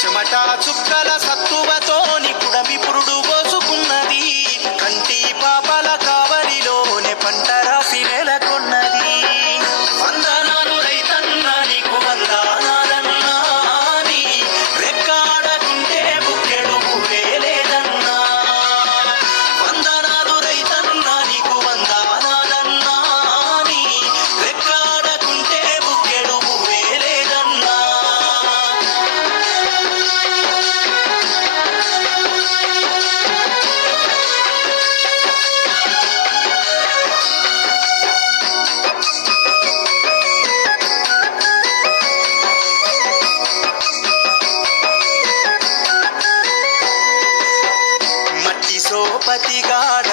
చెమట చుక్కల సత్తువతోని పుడమి పురుడు పోసుకున్నది. కంటి పాపల కావలిలోనే పంట రాసి నెలకొన్నది. వందనాలు రైతన్నా నీకు వందనాలన్నా, నీ రెక్కాడకుంటే బుక్కెడు భూమే లేదన్నా. వందనాలు రైతన్నా నీకు వందనాలన్నా, నీ రెక్కాడకుంటే బుక్కెడు భూమే లేదన్నా. మట్టి సోపతిగాడ